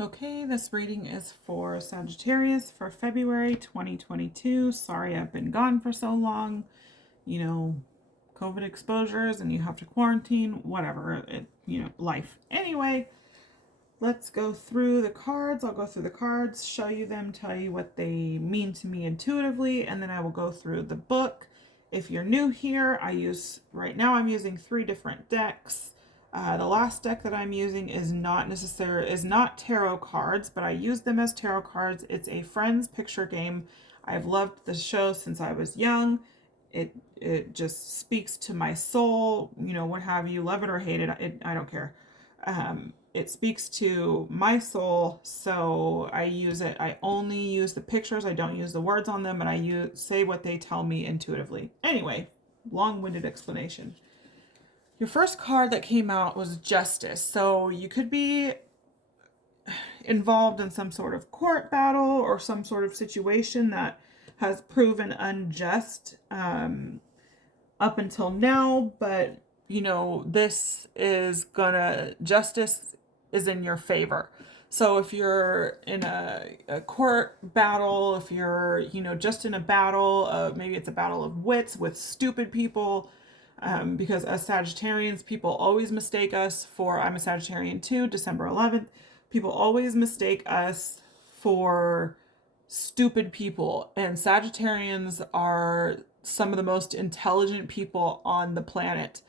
Okay, this reading is for Sagittarius for February 2022. Sorry I've been gone for so long. You know, COVID exposures and you have to quarantine, whatever, life. Anyway, let's go through the cards. I'll go through the cards, show you them, tell you what they mean to me intuitively, and then I will go through the book. If you're new here, right now I'm using 3 different decks. The last deck that I'm using is not tarot cards, but I use them as tarot cards. It's a friend's picture game. I've loved the show since I was young. It just speaks to my soul, what have you, love it or hate it, I don't care. It speaks to my soul, so I use it. I only use the pictures. I don't use the words on them, and I say what they tell me intuitively. Anyway, long-winded explanation. Your first card that came out was Justice. So you could be involved in some sort of court battle or some sort of situation that has proven unjust up until now, but justice is in your favor. So if you're in a court battle, if you're, just in a battle, maybe it's a battle of wits with stupid people, because as Sagittarians, people always mistake us for, I'm a Sagittarian too, December 11th, people always mistake us for stupid people. And Sagittarians are some of the most intelligent people on the planet,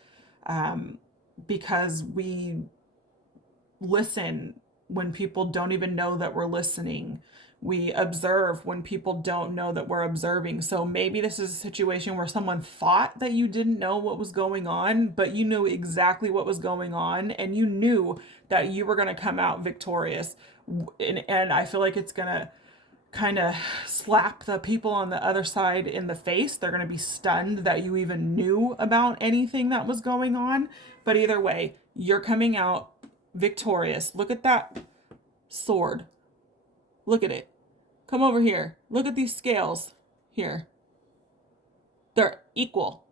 because we listen when people don't even know that we're listening. We observe when people don't know that we're observing. So maybe this is a situation where someone thought that you didn't know what was going on, but you knew exactly what was going on, and you knew that you were going to come out victorious. And I feel like it's going to kind of slap the people on the other side in the face. They're going to be stunned that you even knew about anything that was going on. But either way, you're coming out victorious. Look at that sword. Look at it. Come over here. Look at these scales here. They're equal.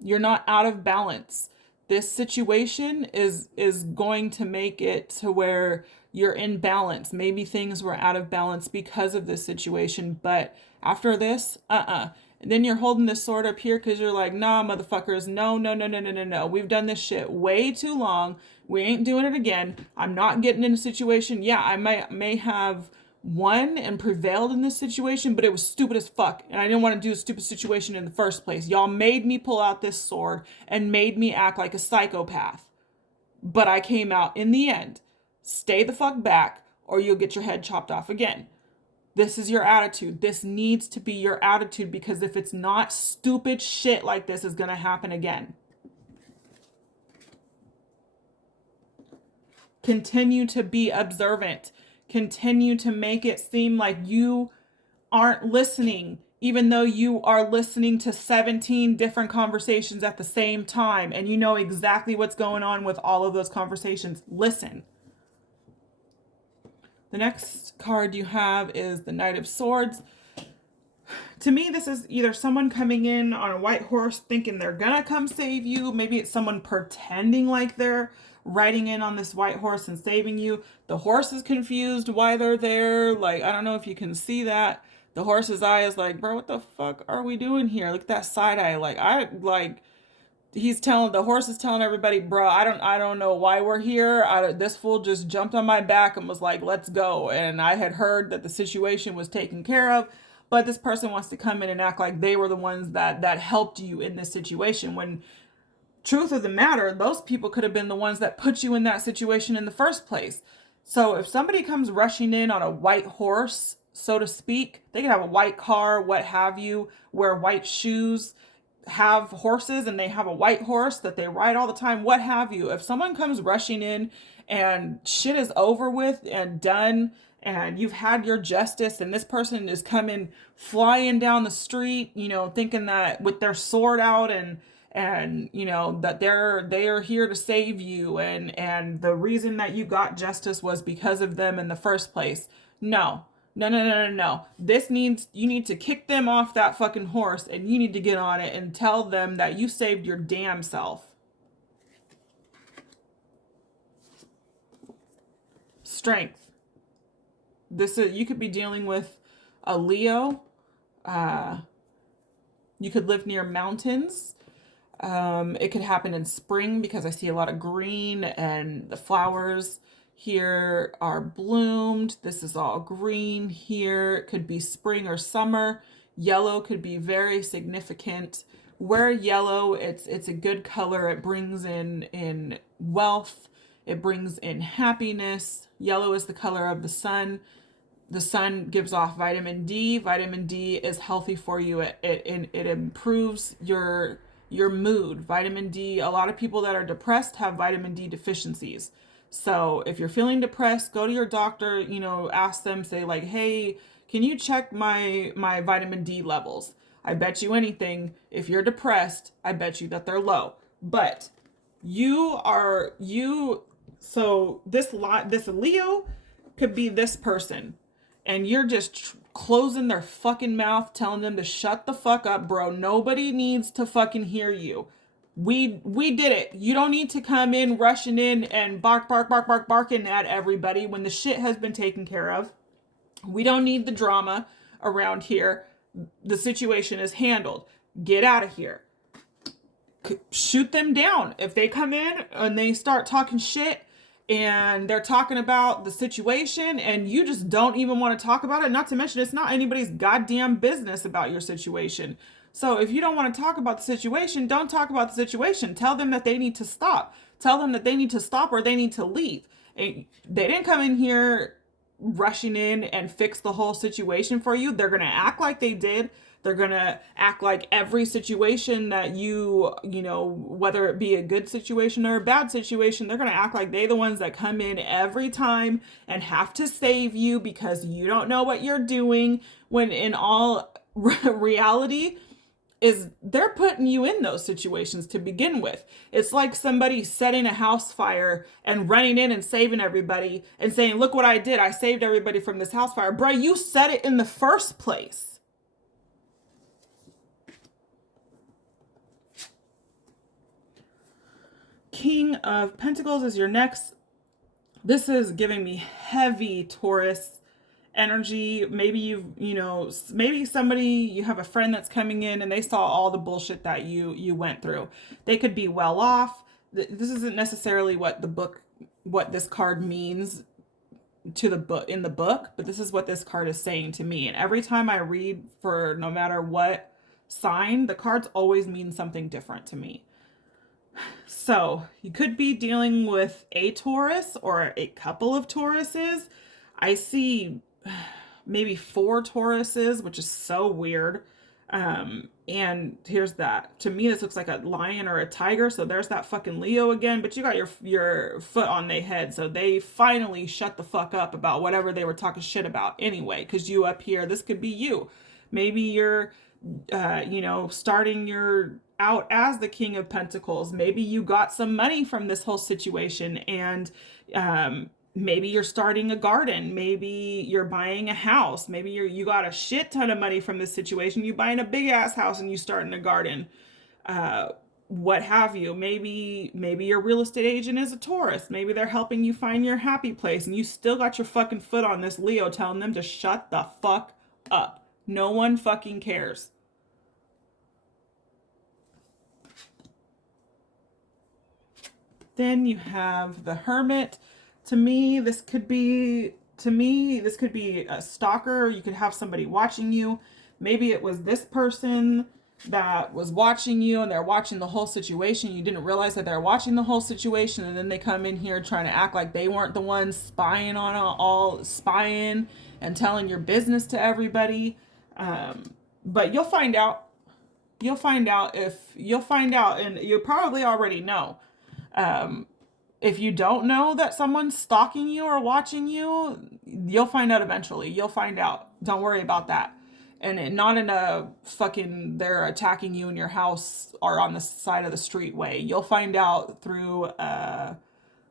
You're not out of balance. This situation is going to make it to where you're in balance. Maybe things were out of balance because of this situation, but after this, And then you're holding this sword up here because you're like, nah, motherfuckers, no, no, no, no, no, no, no. We've done this shit way too long. We ain't doing it again. I'm not getting in a situation. Yeah, I may have won and prevailed in this situation, but it was stupid as fuck, and I didn't want to do a stupid situation in the first place. Y'all made me pull out this sword and made me act like a psychopath, but I came out in the end. Stay the fuck back, or you'll get your head chopped off again. This is your attitude. This needs to be your attitude, because if it's not, stupid shit like this is going to happen again. Continue to be observant. Continue to make it seem like you aren't listening, even though you are listening to 17 different conversations at the same time, and you know exactly what's going on with all of those conversations. Listen. The next card you have is the Knight of Swords. To me, this is either someone coming in on a white horse thinking they're gonna come save you. Maybe it's someone pretending like they're riding in on this white horse and saving you. The horse is confused why they're there. Like, I don't know if you can see that. The horse's eye is like, bro, what the fuck are we doing here? Look at that side eye. The horse is telling everybody, bro, I don't know why we're here. This fool just jumped on my back and was like, let's go. And I had heard that the situation was taken care of, but this person wants to come in and act like they were the ones that helped you in this situation, when truth of the matter, those people could have been the ones that put you in that situation in the first place. So if somebody comes rushing in on a white horse, so to speak, they can have a white car, what have you, wear white shoes, have horses, and they have a white horse that they ride all the time, what have you. If someone comes rushing in and shit is over with and done, and you've had your justice, and this person is coming flying down the street, thinking that with their sword out and that they are here to save you, and the reason that you got justice was because of them in the first place. No. No, no, no, no, no. You need to kick them off that fucking horse, and you need to get on it and tell them that you saved your damn self. Strength. you could be dealing with a Leo. You could live near mountains. It could happen in spring because I see a lot of green and the flowers here are bloomed. This is all green here. It could be spring or summer. Yellow could be very significant. Wear yellow. It's a good color. It brings in wealth. It brings in happiness. Yellow is the color of the sun. The sun gives off vitamin D. Vitamin D is healthy for you. It improves your mood. Vitamin D, a lot of people that are depressed have vitamin D deficiencies. So if you're feeling depressed, go to your doctor, ask them, say like, hey, can you check my vitamin D levels? I bet you anything, if you're depressed, I bet you that they're low. But so this Leo could be this person, and you're just closing their fucking mouth, telling them to shut the fuck up, bro. Nobody needs to fucking hear you. We did it. You don't need to come in rushing in and barking at everybody when the shit has been taken care of. We don't need the drama around here. The situation is handled. Get out of here. Shoot them down. If they come in and they start talking shit and they're talking about the situation and you just don't even want to talk about it, not to mention it's not anybody's goddamn business about your situation. So if you don't want to talk about the situation, don't talk about the situation. Tell them that they need to stop. Tell them that they need to stop or they need to leave. And they didn't come in here rushing in and fix the whole situation for you. They're going to act like they did. They're going to act like every situation that whether it be a good situation or a bad situation, they're going to act like they're the ones that come in every time and have to save you because you don't know what you're doing, when in all reality is they're putting you in those situations to begin with. It's like somebody setting a house fire and running in and saving everybody and saying, look what I did. I saved everybody from this house fire. Bro, you set it in the first place. King of Pentacles is your next. This is giving me heavy Taurus energy. Maybe maybe you have a friend that's coming in and they saw all the bullshit that you went through. They could be well off. This isn't necessarily what this card means to the book in the book, but this is what this card is saying to me. And every time I read, for no matter what sign, the cards always mean something different to me. So you could be dealing with a Taurus or a couple of Tauruses. I see maybe 4 Tauruses, which is so weird. And here's that. To me, this looks like a lion or a tiger. So there's that fucking Leo again. But you got your foot on their head. So they finally shut the fuck up about whatever they were talking shit about anyway. Because you up here, this could be you. Maybe you're, starting your out as the King of Pentacles. Maybe you got some money from this whole situation, and maybe you're starting a garden. Maybe you're buying a house. Maybe you got a shit ton of money from this situation. You buying a big ass house and you starting a garden. What have you? Maybe your real estate agent is a Taurus. Maybe they're helping you find your happy place, and you still got your fucking foot on this Leo, telling them to shut the fuck up. No one fucking cares. Then you have the Hermit. To me, this could be a stalker. You could have somebody watching you. Maybe it was this person that was watching you and they're watching the whole situation. You didn't realize that they're watching the whole situation, and then they come in here trying to act like they weren't the ones spying and telling your business to everybody. But you'll find out. You'll find out, and you probably already know. If you don't know that someone's stalking you or watching you, you'll find out eventually. You'll find out. Don't worry about that. And not in a fucking they're attacking you in your house or on the side of the street way. You'll find out through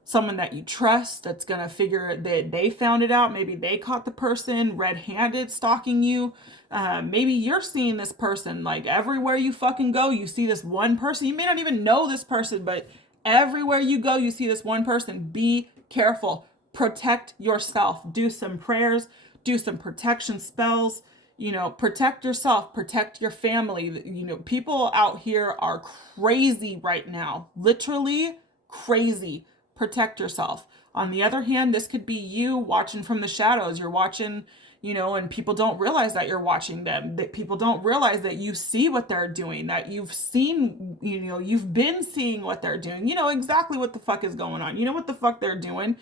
someone that you trust that's going to figure that they found it out. Maybe they caught the person red-handed stalking you. Maybe you're seeing this person, like everywhere you fucking go, you see this one person. You may not even know this person, but everywhere you go, you see this one person. Be careful. Protect yourself. Do some prayers. do some protection spells, you know, protect yourself, protect your family. You know, people out here are crazy right now, literally crazy. Protect yourself. On the other hand, this could be you watching from the shadows. You're watching, you know, and people don't realize that you're watching them, that people don't realize that you see what they're doing, that you've seen, you know, you've been seeing what they're doing. You know exactly what the fuck is going on. You know what the fuck they're doing.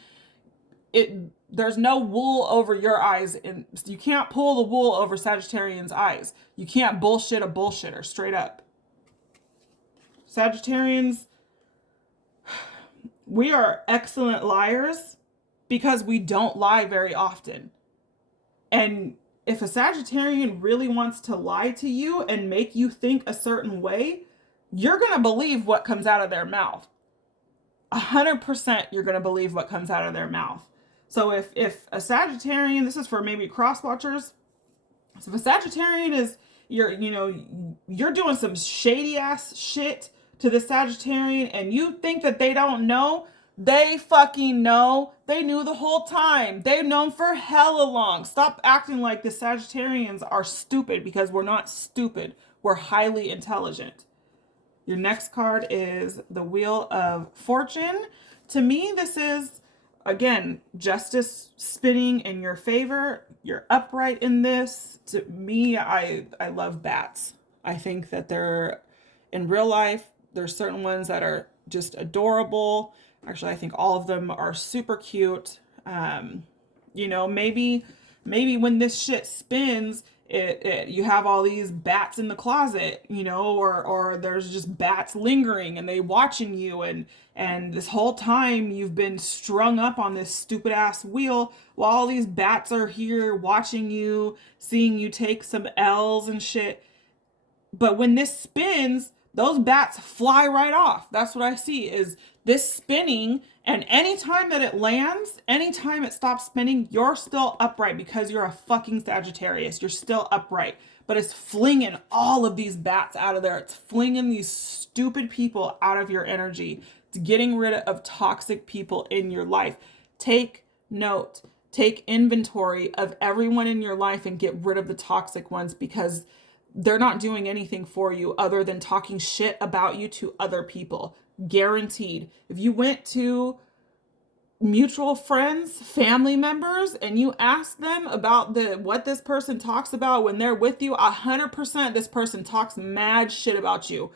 There's no wool over your eyes, and you can't pull the wool over Sagittarian's eyes. You can't bullshit a bullshitter, straight up. Sagittarians, we are excellent liars because we don't lie very often. And if a Sagittarian really wants to lie to you and make you think a certain way, you're going to believe what comes out of their mouth. 100% you're going to believe what comes out of their mouth. So if a Sagittarian, this is for maybe cross watchers. So if a Sagittarian is, you're doing some shady ass shit to the Sagittarian and you think that they don't know, they fucking know. They knew the whole time. They've known for hella long. Stop acting like the Sagittarians are stupid, because we're not stupid. We're highly intelligent. Your next card is the Wheel of Fortune. To me, this is, again, justice spinning in your favor. You're upright in this. To me, I love bats. I think that they're, in real life, there's certain ones that are just adorable. Actually, I think all of them are super cute. You know, maybe when this shit spins, you have all these bats in the closet, you know, or there's just bats lingering and they watching you, and this whole time you've been strung up on this stupid ass wheel while all these bats are here watching you, seeing you take some L's and shit. But when this spins, those bats fly right off. That's what I see, is this spinning, and anytime that it lands, anytime it stops spinning, you're still upright because you're a fucking Sagittarius. You're still upright. But it's flinging all of these bats out of there. It's flinging these stupid people out of your energy. It's getting rid of toxic people in your life. Take note. Take inventory of everyone in your life and get rid of the toxic ones, because they're not doing anything for you other than talking shit about you to other people. Guaranteed. If you went to mutual friends, family members, and you ask them about what this person talks about when they're with you, 100% this person talks mad shit about you.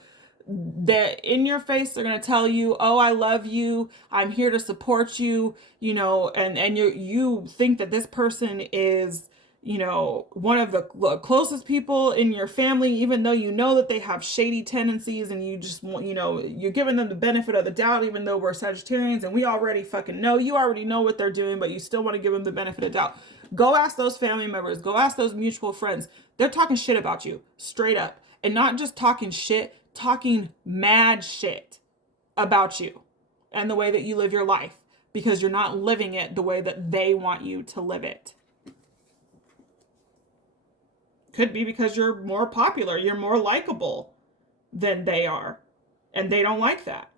That in your face, they're going to tell you, oh, I love you, I'm here to support you, you know, and you think that this person is, you know, one of the closest people in your family, even though you know that they have shady tendencies, and you just want, you know, you're giving them the benefit of the doubt, even though we're Sagittarians and we already fucking know, you already know what they're doing, but you still want to give them the benefit of doubt. Go ask those family members, go ask those mutual friends. They're talking shit about you, straight up. And not just talking shit, talking mad shit about you and the way that you live your life, because you're not living it the way that they want you to live it. Could be because you're more popular, you're more likable than they are, and they don't like that.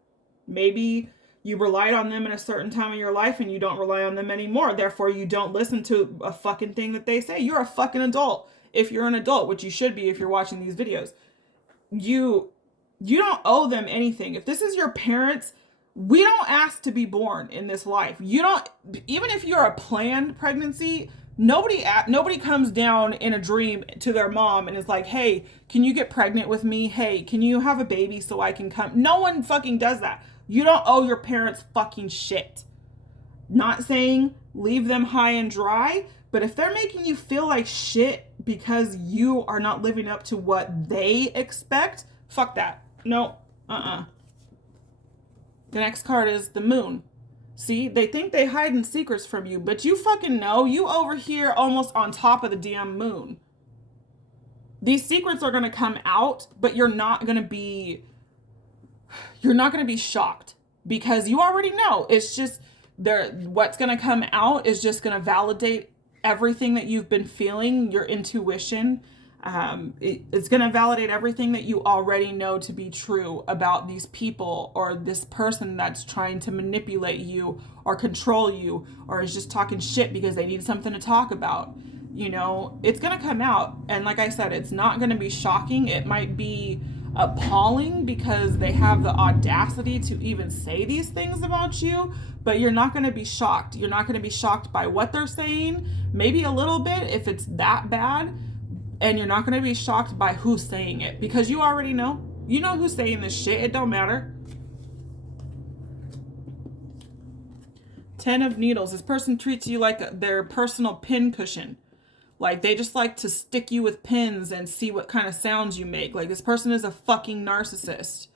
Maybe you relied on them in a certain time in your life and you don't rely on them anymore. Therefore, you don't listen to a fucking thing that they say. You're a fucking adult. If you're an adult, which you should be if you're watching these videos, you don't owe them anything. If this is your parents, we don't ask to be born in this life. You don't, even if you're a planned pregnancy, nobody comes down in a dream to their mom and is like, hey, can you get pregnant with me? Hey, can you have a baby so I can come? No one fucking does that. You don't owe your parents fucking shit. Not saying leave them high and dry, but if they're making you feel like shit because you are not living up to what they expect, fuck that. No, The next card is the Moon. See, they think they hiding secrets from you, but you fucking know you over here almost on top of the damn moon. These secrets are going to come out, but you're not going to be shocked, because you already know. It's just what's going to come out is just going to validate everything that you've been feeling, your intuition. It's going to validate everything that you already know to be true about these people or this person that's trying to manipulate you or control you, or is just talking shit because they need something to talk about. you know, it's going to come out. And like I said, it's not going to be shocking. It might be appalling because they have the audacity to even say these things about you, but you're not going to be shocked. You're not going to be shocked by what they're saying, maybe a little bit if it's that bad, and you're not going to be shocked by who's saying it because you already know. You know who's saying this shit. It don't matter. 10 of Needles. This person treats you like their personal pin cushion. Like, they just like to stick you with pins and see what kind of sounds you make. Like, this person is a fucking narcissist.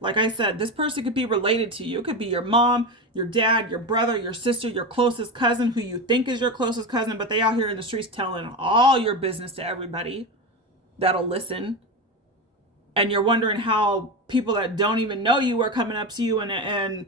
Like I said, this person could be related to you. It could be your mom, your dad, your brother, your sister, your closest cousin, who you think is your closest cousin, but they out here in the streets telling all your business to everybody that'll listen. And you're wondering how people that don't even know you are coming up to you and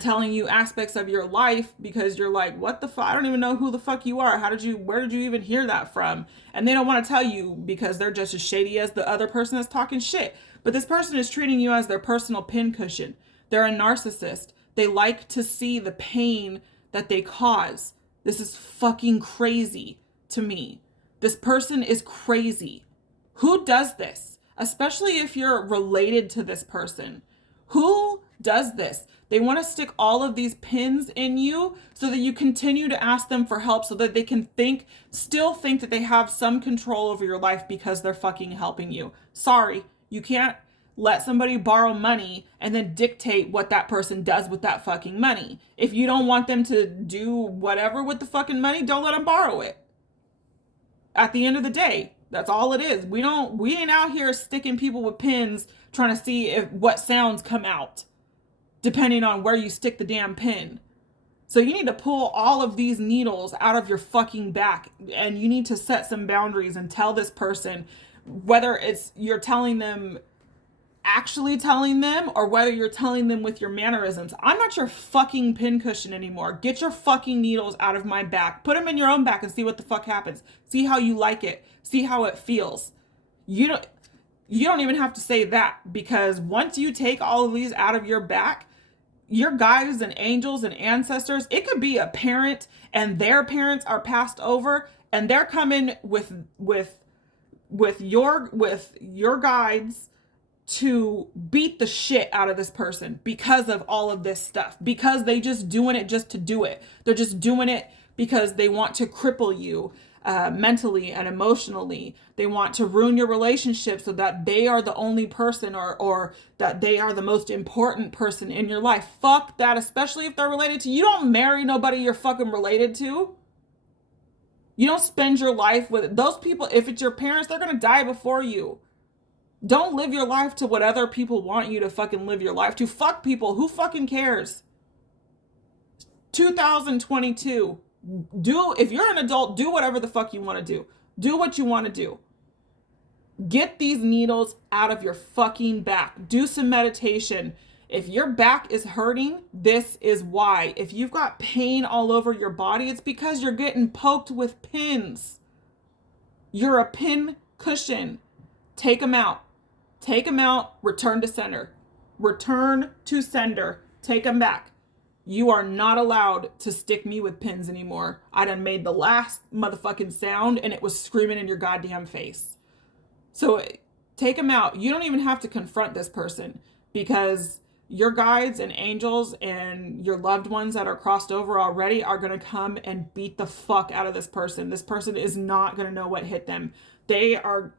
telling you aspects of your life because you're like, what the fuck? I don't even know who the fuck you are. Where did you even hear that from? And they don't want to tell you because they're just as shady as the other person that's talking shit. But this person is treating you as their personal pin cushion. They're a narcissist. They like to see the pain that they cause. This is fucking crazy to me. This person is crazy. Who does this? Especially if you're related to this person. Who does this? They want to stick all of these pins in you so that you continue to ask them for help so that they can still think that they have some control over your life because they're fucking helping you. Sorry, you can't let somebody borrow money and then dictate what that person does with that fucking money. If you don't want them to do whatever with the fucking money, don't let them borrow it. At the end of the day, that's all it is. We ain't out here sticking people with pins trying to see what sounds come out, depending on where you stick the damn pin. So you need to pull all of these needles out of your fucking back, and you need to set some boundaries and tell this person, whether it's you're actually telling them or whether you're telling them with your mannerisms. I'm not your fucking pincushion anymore. Get your fucking needles out of my back. Put them in your own back and see what the fuck happens. See how you like it. See how it feels. You don't even have to say that, because once you take all of these out of your back, your guides and angels and ancestors, it could be a parent and their parents are passed over and they're coming with your guides to beat the shit out of this person because of all of this stuff, because they just doing it just to do it. They're just doing it because they want to cripple you mentally and emotionally. They want to ruin your relationship so that they are the only person or that they are the most important person in your life. Fuck that, especially if they're related to you. You don't marry nobody you're fucking related to. You don't spend your life with those people. If it's your parents, they're going to die before you. Don't live your life to what other people want you to fucking live your life to. Fuck people. Who fucking cares? 2022. If you're an adult, do whatever the fuck you want to do. Do what you want to do. Get these needles out of your fucking back. Do some meditation. If your back is hurting, this is why. If you've got pain all over your body, it's because you're getting poked with pins. You're a pin cushion. Take them out. Take them out. Return to sender. Return to sender. Take them back. You are not allowed to stick me with pins anymore. I done made the last motherfucking sound and it was screaming in your goddamn face. So take them out. You don't even have to confront this person, because your guides and angels and your loved ones that are crossed over already are going to come and beat the fuck out of this person. This person is not going to know what hit them. They are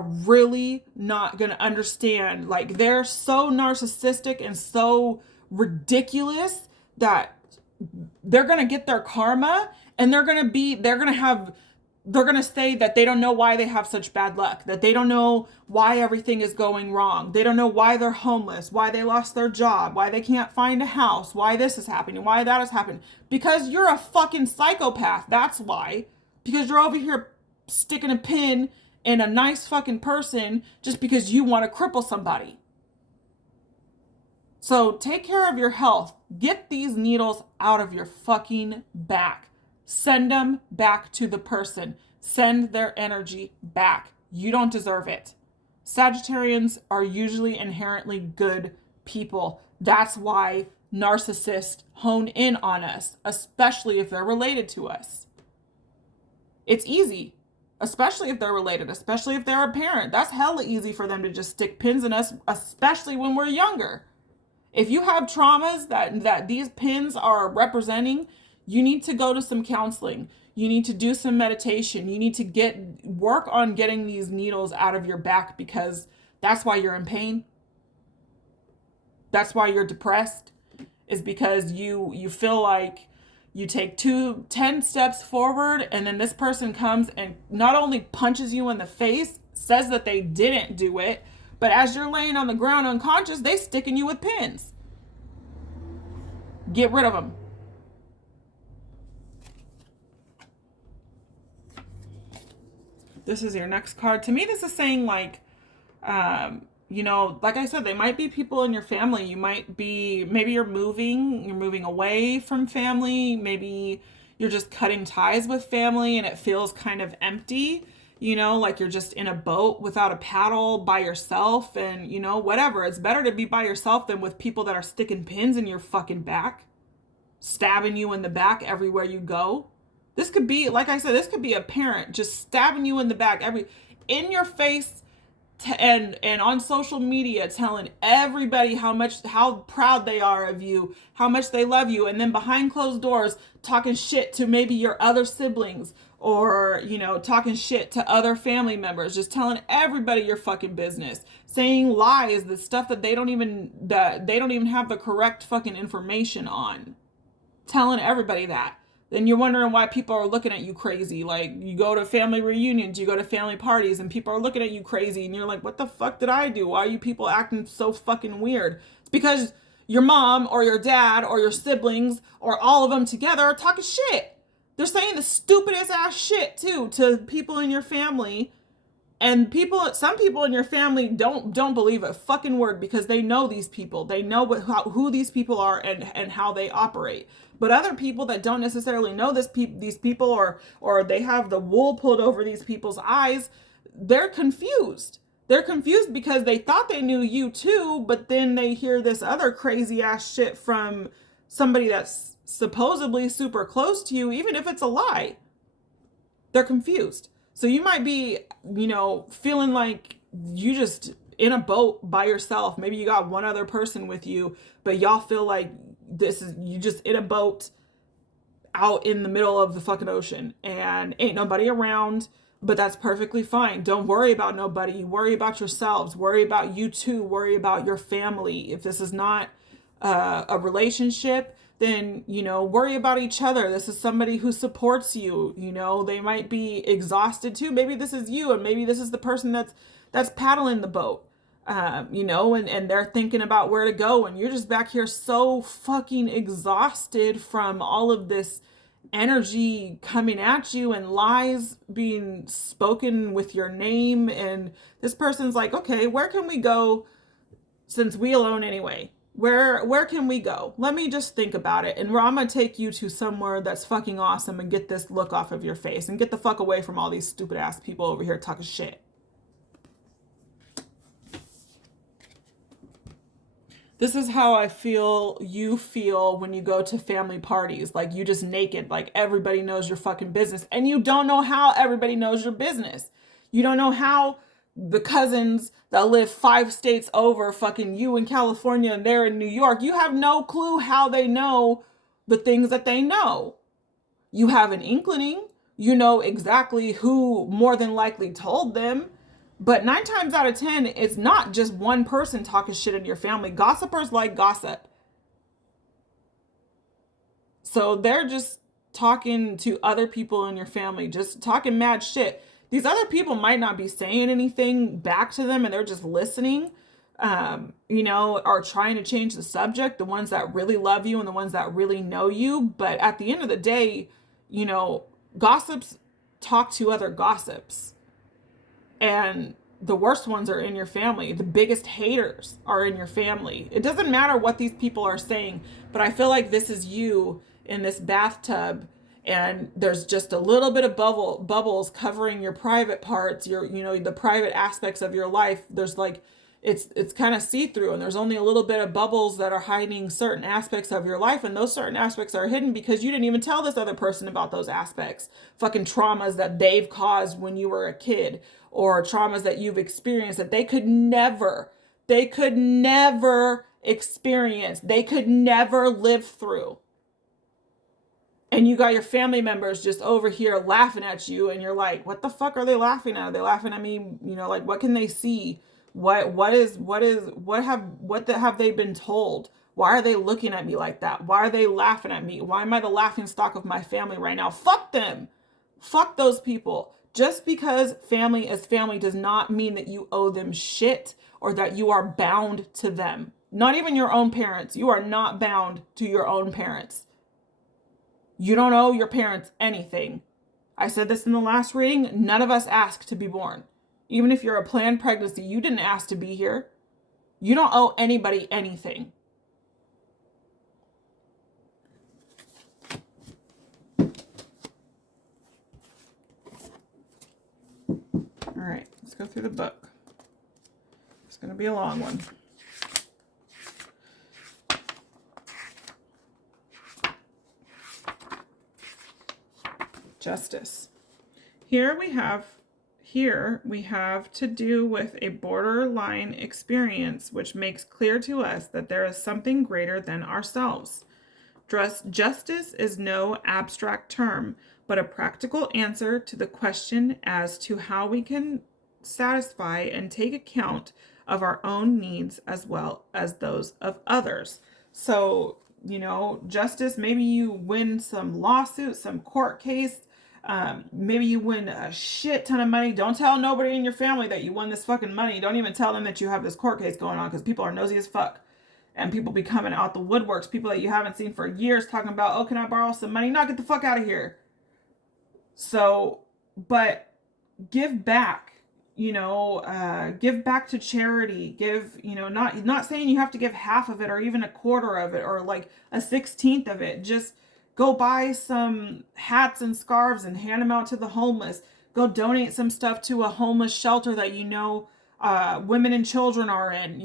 really not going to understand. Like, they're so narcissistic and so ridiculous that they're going to get their karma, and they're going to say that they don't know why they have such bad luck, that they don't know why everything is going wrong. They don't know why they're homeless, why they lost their job, why they can't find a house, why this is happening, why that has happened. Because you're a fucking psychopath. That's why. Because you're over here sticking a pin in a nice fucking person just because you want to cripple somebody. So take care of your health. Get these needles out of your fucking back. Send them back to the person. Send their energy back. You don't deserve it. Sagittarians are usually inherently good people. That's why narcissists hone in on us, especially if they're related to us. It's easy, especially if they're related, especially if they're a parent. That's hella easy for them to just stick pins in us, especially when we're younger. If you have traumas that these pins are representing, you need to go to some counseling. You need to do some meditation. You need to work on getting these needles out of your back, because that's why you're in pain. That's why you're depressed, is because you feel like you take 10 steps forward, and then this person comes and not only punches you in the face, says that they didn't do it, but as you're laying on the ground unconscious, they sticking you with pins. Get rid of them. This is your next card. To me, this is saying like, like I said, they might be people in your family. Maybe you're moving away from family. Maybe you're just cutting ties with family and it feels kind of empty, like you're just in a boat without a paddle by yourself, and, whatever. It's better to be by yourself than with people that are sticking pins in your fucking back, stabbing you in the back everywhere you go. This could be, like I said, this could be a parent just stabbing you in the back, in your face, and on social media telling everybody how proud they are of you, how much they love you, and then behind closed doors talking shit to maybe your other siblings, or talking shit to other family members, just telling everybody your fucking business, saying lies, the stuff that they don't even have the correct fucking information on, telling everybody that. Then you're wondering why people are looking at you crazy. Like, you go to family reunions, you go to family parties, and people are looking at you crazy, and you're like, what the fuck did I do? Why are you people acting so fucking weird? It's because your mom or your dad or your siblings or all of them together are talking shit. They're saying the stupidest ass shit too to people in your family. And some people in your family don't believe a fucking word, because they know these people. They know who these people are and how they operate. But other people that don't necessarily know these people, or they have the wool pulled over these people's eyes, they're confused. They're confused because they thought they knew you too, but then they hear this other crazy ass shit from somebody that's supposedly super close to you, even if it's a lie. They're confused. So you might be, feeling like you just in a boat by yourself. Maybe you got one other person with you, but y'all feel like you just in a boat out in the middle of the fucking ocean and ain't nobody around, but that's perfectly fine. Don't worry about nobody. Worry about yourselves. Worry about you too. Worry about your family. If this is not a relationship, then, worry about each other. This is somebody who supports you. They might be exhausted too. Maybe this is you, and maybe this is the person that's paddling the boat, and they're thinking about where to go, and you're just back here so fucking exhausted from all of this energy coming at you and lies being spoken with your name. And this person's like, okay, where can we go since we alone anyway? Where can we go? Let me just think about it. And I'm going to take you to somewhere that's fucking awesome and get this look off of your face and get the fuck away from all these stupid ass people over here talking shit. This is how I feel you feel when you go to family parties. Like, you just naked, like everybody knows your fucking business, and you don't know how everybody knows your business. You don't know how the cousins that live 5 states over, fucking you in California and they're in New York, you have no clue how they know the things that they know. You have an inkling. You know exactly who more than likely told them. But 9 times out of 10, it's not just one person talking shit in your family. Gossipers like gossip. So they're just talking to other people in your family, just talking mad shit. These other people might not be saying anything back to them, and they're just listening, or trying to change the subject, the ones that really love you and the ones that really know you. But at the end of the day, gossips talk to other gossips. And the worst ones are in your family. The biggest haters are in your family. It doesn't matter what these people are saying, but I feel like this is you in this bathtub, and there's just a little bit of bubbles covering your private parts, the private aspects of your life. There's like, it's kind of see-through, and there's only a little bit of bubbles that are hiding certain aspects of your life, and those certain aspects are hidden because you didn't even tell this other person about those aspects. Fucking traumas that they've caused when you were a kid, or traumas that you've experienced that they could never experience, they could never live through. And you got your family members just over here laughing at you, and you're like, what the fuck are they laughing at? Are they laughing at me? You know, like, what can they see? What have they been told? Why are they looking at me like that? Why are they laughing at me? Why am I the laughing stock of my family right now? Fuck them. Fuck those people. Just because family is family does not mean that you owe them shit or that you are bound to them. Not even your own parents. You are not bound to your own parents. You don't owe your parents anything. I said this in the last reading. None of us asked to be born. Even if you're a planned pregnancy, you didn't ask to be here. You don't owe anybody anything. All right, let's go through the book. It's going to be a long one. Justice. Here we have to do with a borderline experience which makes clear to us that there is something greater than ourselves. Justice is no abstract term, but a practical answer to the question as to how we can satisfy and take account of our own needs as well as those of others. So, you know, justice, maybe you win some lawsuit, some court case, maybe you win a shit ton of money. Don't tell nobody in your family that you won this fucking money. Don't even tell them that you have this court case going on, because people are nosy as fuck. And people be coming out the woodworks, people that you haven't seen for years, talking about, oh, can I borrow some money? No, get the fuck out of here. So, but give back, give back to charity. Give, not saying you have to give half of it or even a quarter of it or like a 16th of it. Just go buy some hats and scarves and hand them out to the homeless. Go donate some stuff to a homeless shelter that women and children are in.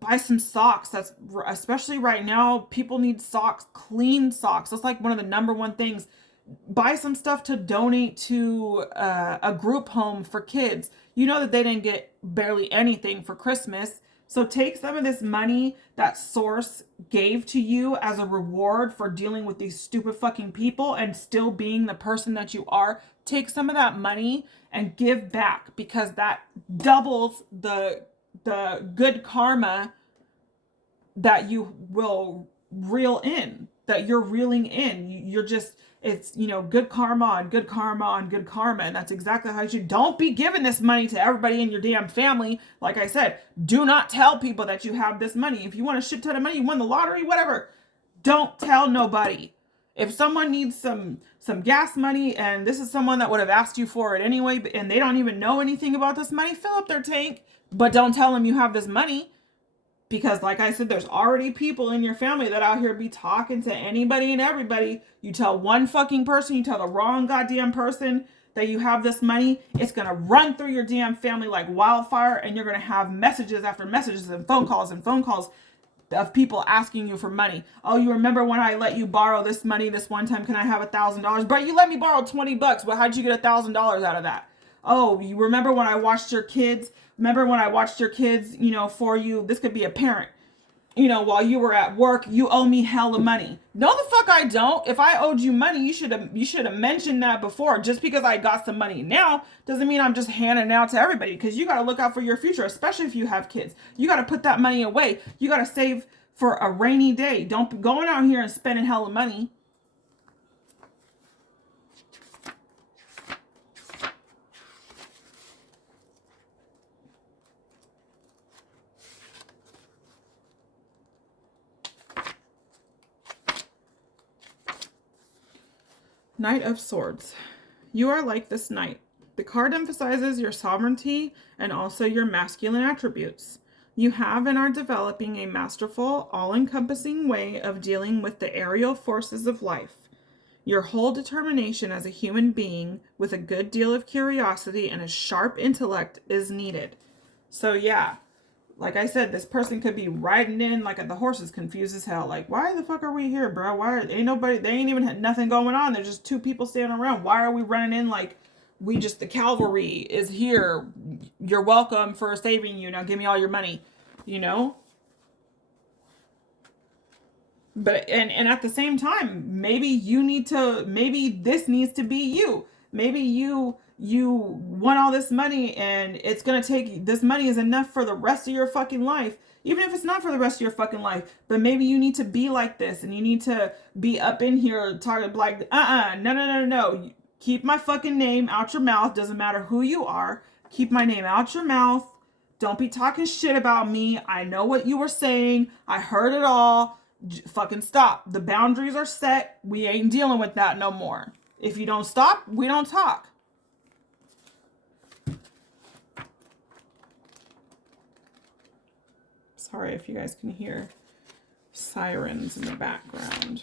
Buy some socks. That's especially right now, people need socks, clean socks. That's like one of the number one things. Buy some stuff to donate to a group home for kids. You know that they didn't get barely anything for Christmas. So take some of this money that source gave to you as a reward for dealing with these stupid fucking people and still being the person that you are. Take some of that money and give back, because that doubles the good karma that you will reel in, that you're reeling in. You're just, it's, good karma on good karma on good karma. And that's exactly how you should. Don't be giving this money to everybody in your damn family. Like I said, do not tell people that you have this money. If you want a shit ton of money, you won the lottery, whatever, don't tell nobody. If someone needs some gas money, and this is someone that would have asked you for it anyway, and they don't even know anything about this money, fill up their tank, but don't tell them you have this money. Because like I said, there's already people in your family that out here be talking to anybody and everybody. You tell one fucking person, you tell the wrong goddamn person that you have this money, it's going to run through your damn family like wildfire, and you're going to have messages after messages and phone calls of people asking you for money. Oh, you remember when I let you borrow this money this one time? Can I have $1,000? But you let me borrow $20. Well, how'd you get $1,000 out of that? Oh, you remember when I watched your kids? For you, this could be a parent, while you were at work, you owe me hella money. No, the fuck I don't. If I owed you money, you should have mentioned that before. Just because I got some money now doesn't mean I'm just handing it out to everybody, because you got to look out for your future, especially if you have kids. You got to put that money away. You got to save for a rainy day. Don't be going out here and spending hella money. Knight of Swords. You are like this knight. The card emphasizes your sovereignty and also your masculine attributes. You have and are developing a masterful, all-encompassing way of dealing with the aerial forces of life. Your whole determination as a human being with a good deal of curiosity and a sharp intellect is needed. So yeah, like I said, this person could be riding in like the horse is confused as hell. Like, why the fuck are we here, bro? Ain't nobody, they ain't even had nothing going on. There's just two people standing around. Why are we running in like we just, the cavalry is here. You're welcome for saving you. Now give me all your money, you know? But and at the same time, maybe this needs to be you. Maybe you want all this money, and it's gonna take, this money is enough for the rest of your fucking life, even if it's not for the rest of your fucking life. But maybe you need to be like this, and you need to be up in here talking like, no, keep my fucking name out your mouth. Doesn't matter who you are, keep my name out your mouth. Don't be talking shit about me. I know what you were saying. I heard it all. Fucking stop. The boundaries are set. We ain't dealing with that no more. If you don't stop, we don't talk. Sorry if you guys can hear sirens in the background.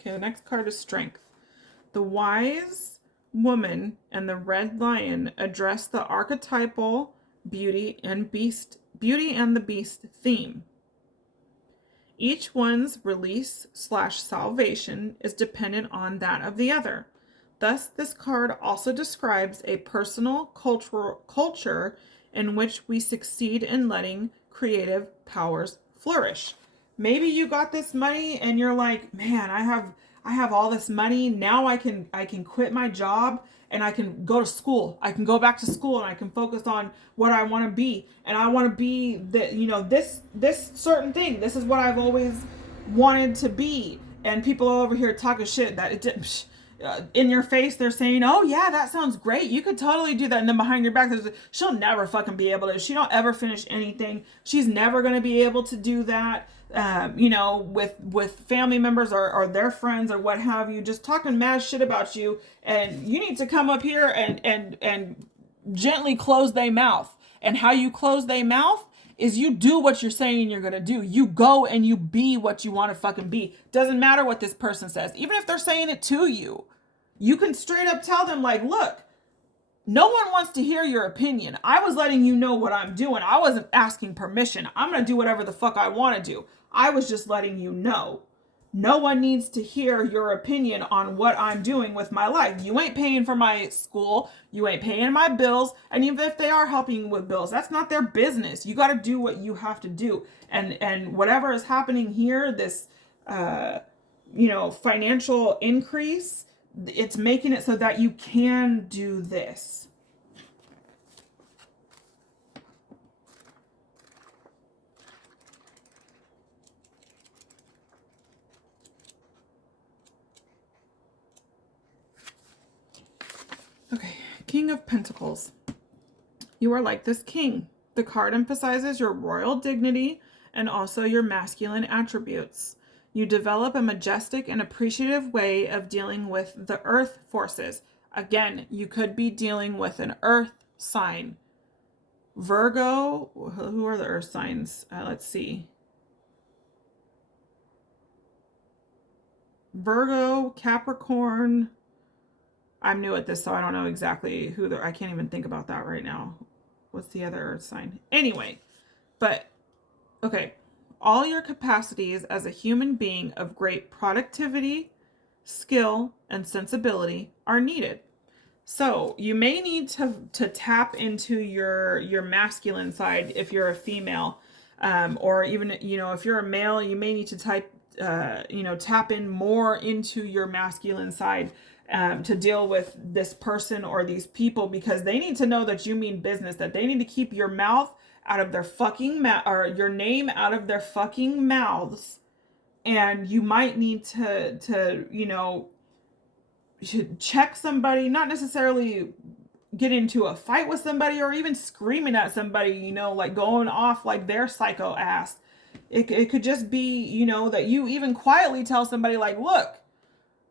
Okay, the next card is Strength. The wise woman and the red lion address the archetypal beauty and the beast theme. Each one's release/salvation is dependent on that of the other. Thus, this card also describes a personal culture in which we succeed in letting creative powers flourish. Maybe you got this money and you're like, man, I have all this money. Now I can quit my job and I can go to school. I can go back to school and I can focus on what I want to be. And I want to be this certain thing. This is what I've always wanted to be. And people over here talking shit that it didn't. In your face, they're saying, oh yeah, that sounds great, you could totally do that. And then behind your back, she'll never fucking be able to, she don't ever finish anything, she's never going to be able to do that. With family members or their friends or what have you, just talking mad shit about you. And you need to come up here and gently close their mouth. And how you close their mouth is you do what you're saying you're going to do. You go and you be what you want to fucking be. Doesn't matter what this person says. Even if they're saying it to you, you can straight up tell them like, look, no one wants to hear your opinion. I was letting you know what I'm doing. I wasn't asking permission. I'm going to do whatever the fuck I want to do. I was just letting you know. No one needs to hear your opinion on what I'm doing with my life. You ain't paying for my school. You ain't paying my bills. And even if they are helping you with bills, that's not their business. You got to do what you have to do. And whatever is happening here, this, financial increase, it's making it so that you can do this. Okay, King of Pentacles. You are like this king. The card emphasizes your royal dignity and also your masculine attributes. You develop a majestic and appreciative way of dealing with the earth forces. Again, you could be dealing with an earth sign. Virgo, who are the earth signs? Let's see. Virgo, Capricorn. I'm new at this, so I don't know exactly who I can't even think about that right now. What's the other earth sign? Anyway, but okay. All your capacities as a human being of great productivity, skill, and sensibility are needed. So you may need to tap into your masculine side if you're a female, or even, if you're a male, you may need to tap in more into your masculine side to deal with this person or these people, because they need to know that you mean business, that they need to keep your mouth out of their fucking mouth, or your name out of their fucking mouths. And you might need to check somebody, not necessarily get into a fight with somebody or even screaming at somebody, like going off like their psycho ass. It could just be, that you even quietly tell somebody like, look,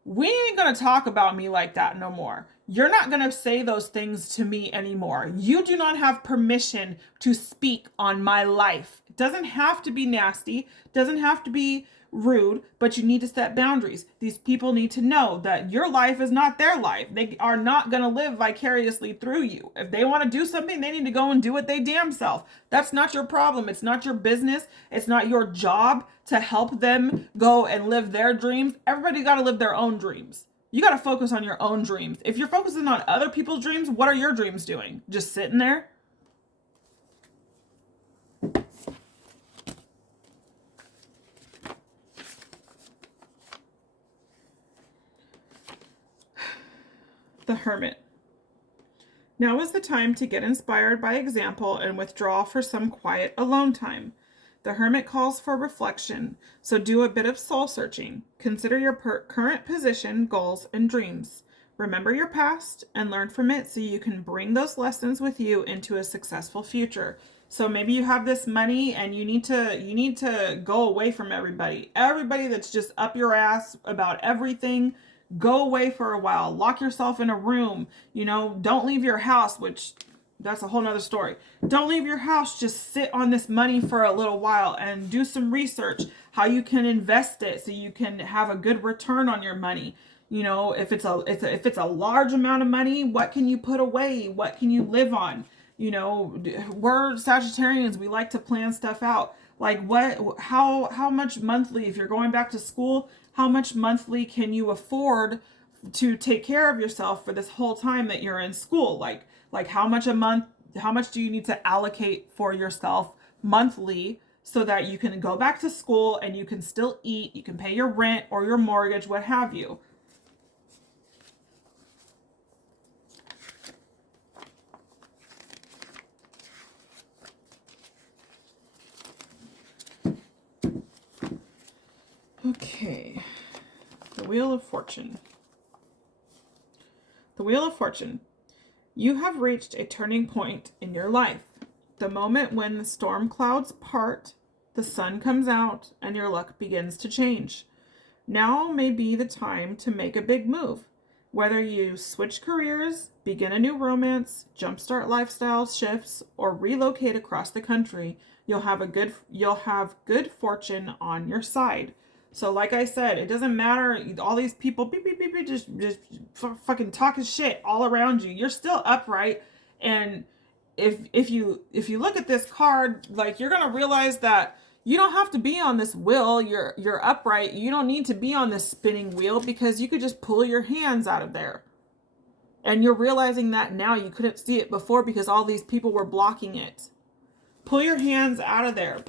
we ain't gonna talk about me like that no more. You're not gonna say those things to me anymore. You do not have permission to speak on my life. It doesn't have to be nasty. It doesn't have to be rude, but you need to set boundaries. These people need to know that your life is not their life. They are not going to live vicariously through you. If they want to do something, they need to go and do it they damn self. That's not your problem. It's not your business. It's not your job to help them go and live their dreams. Everybody got to live their own dreams. You got to focus on your own dreams. If you're focusing on other people's dreams, what are your dreams doing? Just sitting there? The Hermit. Now is the time to get inspired by example and withdraw for some quiet alone time. The Hermit calls for reflection, so do a bit of soul searching. Consider your current position, goals, and dreams. Remember your past and learn from it so you can bring those lessons with you into a successful future. So maybe you have this money and you need to go away from everybody. Everybody that's just up your ass about everything. Go away for a while. Lock yourself in a room. Don't leave your house, which that's a whole nother story. Don't leave your house. Just sit on this money for a little while and do some research how you can invest it so you can have a good return on your money. If it's a large amount of money, what can you put away? What can you live on? We're Sagittarians. We like to plan stuff out. Like how much monthly, if you're going back to school, how much monthly can you afford to take care of yourself for this whole time that you're in school? Like how much a month, how much do you need to allocate for yourself monthly so that you can go back to school and you can still eat, you can pay your rent or your mortgage, what have you. Okay, the Wheel of Fortune. The Wheel of Fortune. You have reached a turning point in your life. The moment when the storm clouds part, the sun comes out, and your luck begins to change. Now may be the time to make a big move. Whether you switch careers, begin a new romance, jumpstart lifestyle shifts, or relocate across the country, you'll have good fortune on your side. So like I said, it doesn't matter, all these people beep, beep, beep, beep, just fucking talking shit all around you. You're still upright. And if you look at this card, like, you're going to realize that you don't have to be on this wheel. You're upright. You don't need to be on this spinning wheel because you could just pull your hands out of there. And you're realizing that now. You couldn't see it before because all these people were blocking it. Pull your hands out of there.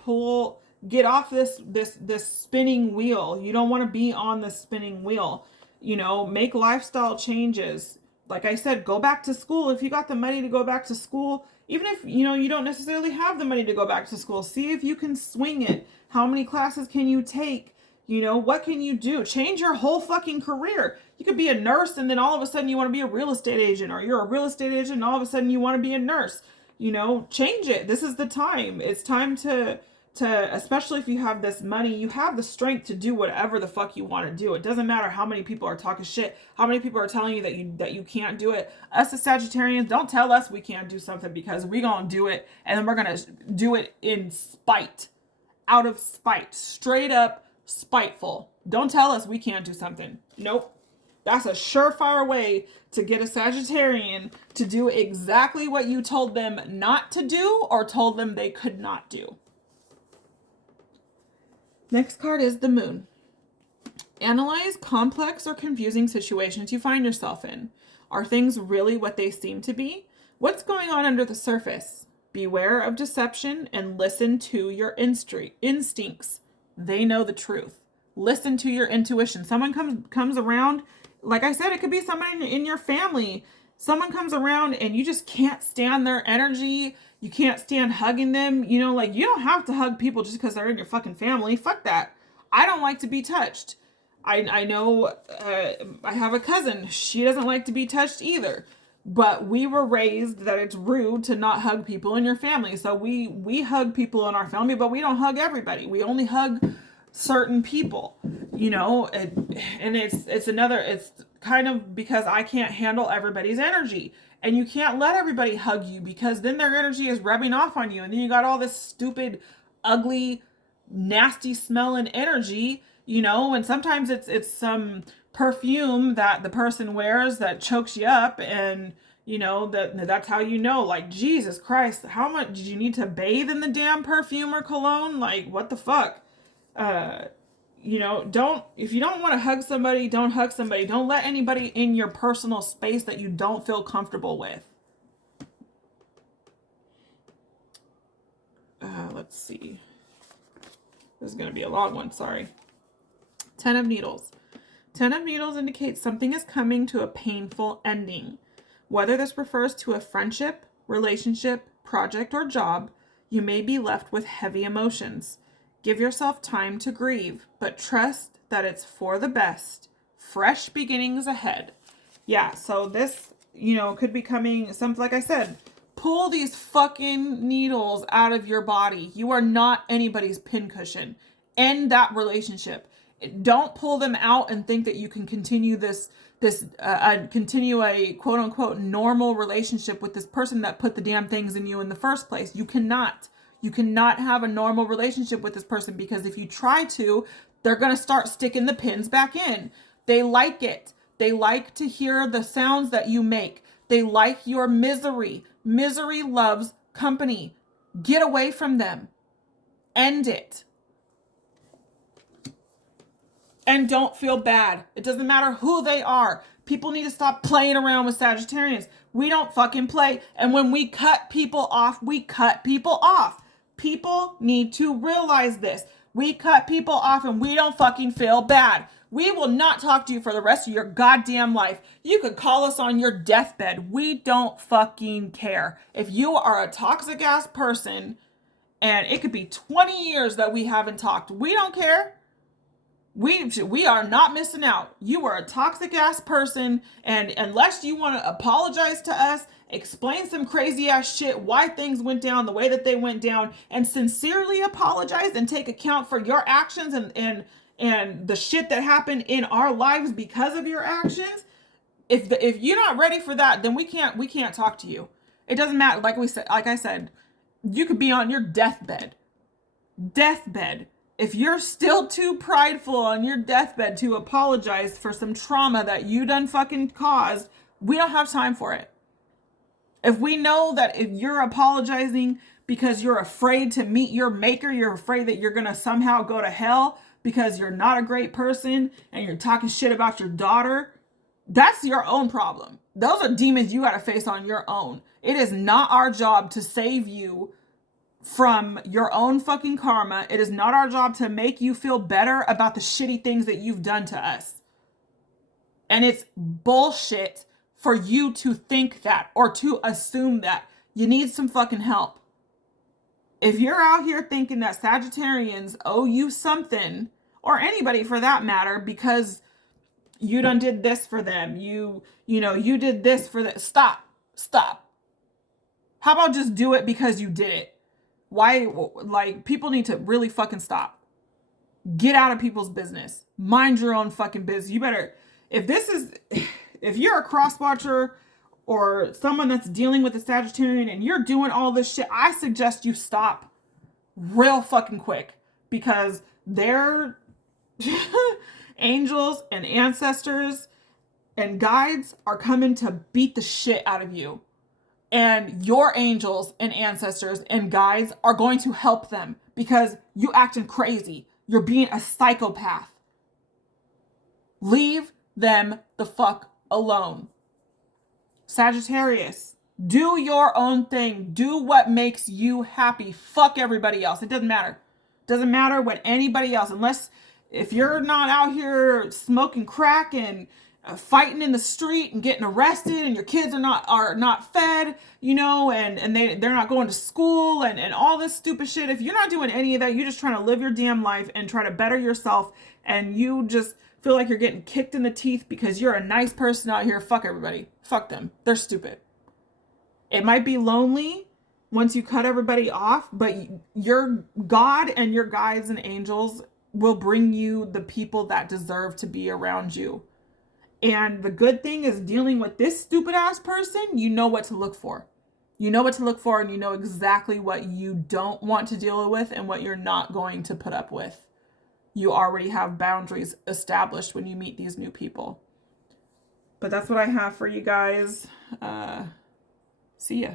Get off this spinning wheel. You don't want to be on the spinning wheel. Make lifestyle changes. Like I said, go back to school. If you got the money to go back to school, even if, you don't necessarily have the money to go back to school, see if you can swing it. How many classes can you take? What can you do? Change your whole fucking career. You could be a nurse and then all of a sudden you want to be a real estate agent, or you're a real estate agent and all of a sudden you want to be a nurse. Change it. This is the time. It's time to especially if you have this money, you have the strength to do whatever the fuck you want to do. It doesn't matter how many people are talking shit, how many people are telling you that you can't do it. Us as Sagittarians, don't tell us we can't do something, because we gonna do it, and then we're gonna do it in spite, out of spite, straight up spiteful. Don't tell us we can't do something. Nope. That's a surefire way to get a Sagittarian to do exactly what you told them not to do or told them they could not do. Next card is the Moon. Analyze complex or confusing situations you find yourself in. Are things really what they seem to be? What's going on under the surface? Beware of deception and listen to your instincts. They know the truth. Listen to your intuition. Someone comes around, like I said, it could be someone in your family. Someone comes around and you just can't stand their energy. You can't stand hugging them. You don't have to hug people just because they're in your fucking family. Fuck that. I don't like to be touched. I know I have a cousin. She doesn't like to be touched either. But we were raised that it's rude to not hug people in your family. So we hug people in our family, but we don't hug everybody. We only hug certain people, and it's kind of because I can't handle everybody's energy. And you can't let everybody hug you, because then their energy is rubbing off on you. And then you got all this stupid, ugly, nasty smelling energy And sometimes it's some perfume that the person wears that chokes you up, and that's how like, Jesus Christ, how much did you need to bathe in the damn perfume or cologne? Like, what the fuck? Don't, if you don't want to hug somebody, don't hug somebody. Don't let anybody in your personal space that you don't feel comfortable with. Let's see. This is going to be a long one, sorry. 10 of Needles. 10 of Needles indicates something is coming to a painful ending. Whether this refers to a friendship, relationship, project, or job, you may be left with heavy emotions. Give yourself time to grieve, but trust that it's for the best. Fresh beginnings ahead. Yeah, so this, could be coming, something like I said, pull these fucking needles out of your body. You are not anybody's pincushion. End that relationship. Don't pull them out and think that you can continue continue a quote unquote normal relationship with this person that put the damn things in you in the first place. You cannot. You cannot have a normal relationship with this person, because if you try to, they're going to start sticking the pins back in. They like it. They like to hear the sounds that you make. They like your misery. Misery loves company. Get away from them. End it. And don't feel bad. It doesn't matter who they are. People need to stop playing around with Sagittarians. We don't fucking play. And when we cut people off, we cut people off. People need to realize this. We cut people off and we don't fucking feel bad. We will not talk to you for the rest of your goddamn life. You could call us on your deathbed. We don't fucking care. If you are a toxic ass person, and it could be 20 years that we haven't talked, we don't care. We are not missing out. You are a toxic ass person, and unless you want to apologize to us, explain some crazy ass shit why things went down the way that they went down, and sincerely apologize and take account for your actions and the shit that happened in our lives because of your actions. If you're not ready for that, then we can't talk to you. It doesn't matter. Like I said, you could be on your deathbed. If you're still too prideful on your deathbed to apologize for some trauma that you done fucking caused, we don't have time for it. If we know that if you're apologizing because you're afraid to meet your maker, you're afraid that you're going to somehow go to hell because you're not a great person and you're talking shit about your daughter, that's your own problem. Those are demons you got to face on your own. It is not our job to save you from your own fucking karma. It is not our job to make you feel better about the shitty things that you've done to us. And it's bullshit for you to think that or to assume that. You need some fucking help. If you're out here thinking that Sagittarians owe you something, or anybody for that matter, because you done did this for them, you did this for them, stop. How about just do it because you did it? Why, like, people need to really fucking stop. Get out of people's business. Mind your own fucking business. You better, if you're a cross watcher or someone that's dealing with a Sagittarian and you're doing all this shit, I suggest you stop real fucking quick, because their angels and ancestors and guides are coming to beat the shit out of you. And your angels and ancestors and guides are going to help them because you acting crazy. You're being a psychopath. Leave them the fuck alone. Sagittarius, do your own thing. Do what makes you happy. Fuck everybody else. It doesn't matter. Doesn't matter what anybody else, unless if you're not out here smoking crack and fighting in the street and getting arrested, and your kids are not fed, and they're not going to school and all this stupid shit. If you're not doing any of that, you're just trying to live your damn life and try to better yourself, and you just feel like you're getting kicked in the teeth because you're a nice person out here, fuck everybody. Fuck them. They're stupid. It might be lonely once you cut everybody off, but your God and your guides and angels will bring you the people that deserve to be around you. And the good thing is, dealing with this stupid ass person, you know what to look for. You know what to look for, and you know exactly what you don't want to deal with and what you're not going to put up with. you already have boundaries established when you meet these new people. But that's what I have for you guys. See ya.